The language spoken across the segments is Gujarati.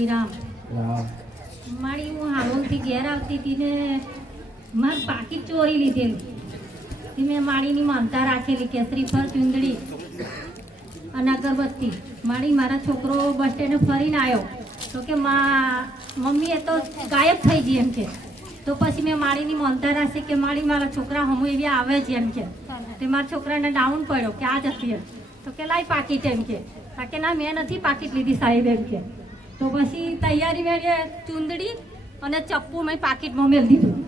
મારી રામ મારી હું હાલોલથી ઘેર આવતી હતી ને મારું પાકીટ ચોરી લીધેલું મેં માળીની માનતા રાખેલી કે શ્રીફળ ચુંદડી અને અગરબત્તી મારી મારા છોકરો બસ સ્ટેન્ડે ફરીને આવ્યો તો કે મમ્મી એ તો ગાયબ થઈ ગઈ એમ કે તો પછી મેં માળીની માનતા રાખી કે મારી મારા છોકરા હમું એવી આવે છે એમ કે તે મારા છોકરાને ડાઉન પડ્યો કે આ જ હતી એમ તો કે લાઈ પાકીટ એમ કે ના મેં નથી પાકીટ લીધી સાહેબ એમ કે તો પછી તૈયારી મેં ચુંદડી અને ચપ્પુ મેં પાકીટમાં મેળ દીધું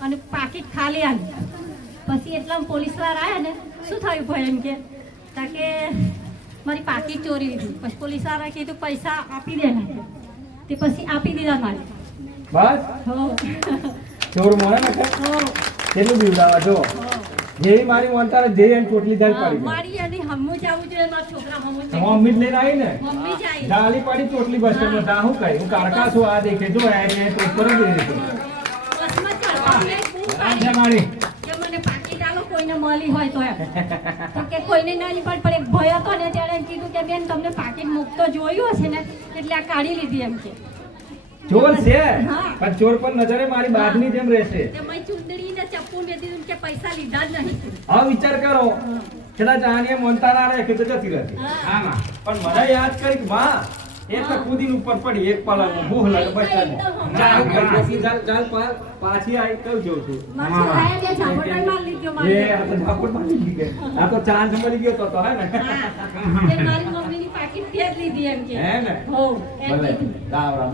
અને પાકીટ ખાલી આવી પછી એટલા પોલીસવાળા આવ્યા ને શું થયું ભાઈ એમ કે મારી પાકીટ ચોરી લીધી પછી પોલીસવાળા કીધું પૈસા આપી દે તે પછી આપી દીધા મારે બસ હો ચોર મોને ને કેટલું બીવડાવા જો જેવી મારી મોનતા જે એમ ટોટલી દાલ પડી મારી અને હમુ જાવું જોઈએ મારા છોકરા હમુ મમ્મી જ લઈને આવી ને મમ્મી જાય ડાલી પડી ટોટલી બસ સ્ટેન્ડ માં હું કહી હું કારકા છું આ દેખે જો આ ને તો ઉપર જ રહી બસમાં ચડવા મે ખૂબ છે મારી કે મને પાકીટ આલો કોઈને મળી હોય તો એમ તો કે કોઈને ના પણ એક ભય હતો ને ત્યારે કીધું કે બેન તમને પાકીટ મુક્તો જોયું હશે ને એટલે આ કાઢી લીધી એમ કે ચોર છે પણ ચોર પર નજરે મારી બાદની જેમ રહેશે તે મેં ચુંદડી ને ચપ્પુ મે દીધું કે પૈસા લીધા જ નહીં હા વિચાર કરો છેડા જાણીએ મોનતા ના રહે કે તો જતી રહેતી હા માં પણ મને યાદ કરી માં એક તો કૂદીને ઉપર પડી એક પાલામાં ભૂખ લાગે બસ ચાલ પાછી આવી કઉ જોઉં છું મારા છોકરાએ બે ઝાપટ માર લીધો મારે એ આ તો ઝાપટ મારી લીધી આ તો ચાંદ મળી ગયો તો હે ને તે મારી મમ્મીની પાકીટ તે જ લીધી એમ કે હે ને હો એમ ભલે કીધું દાવરા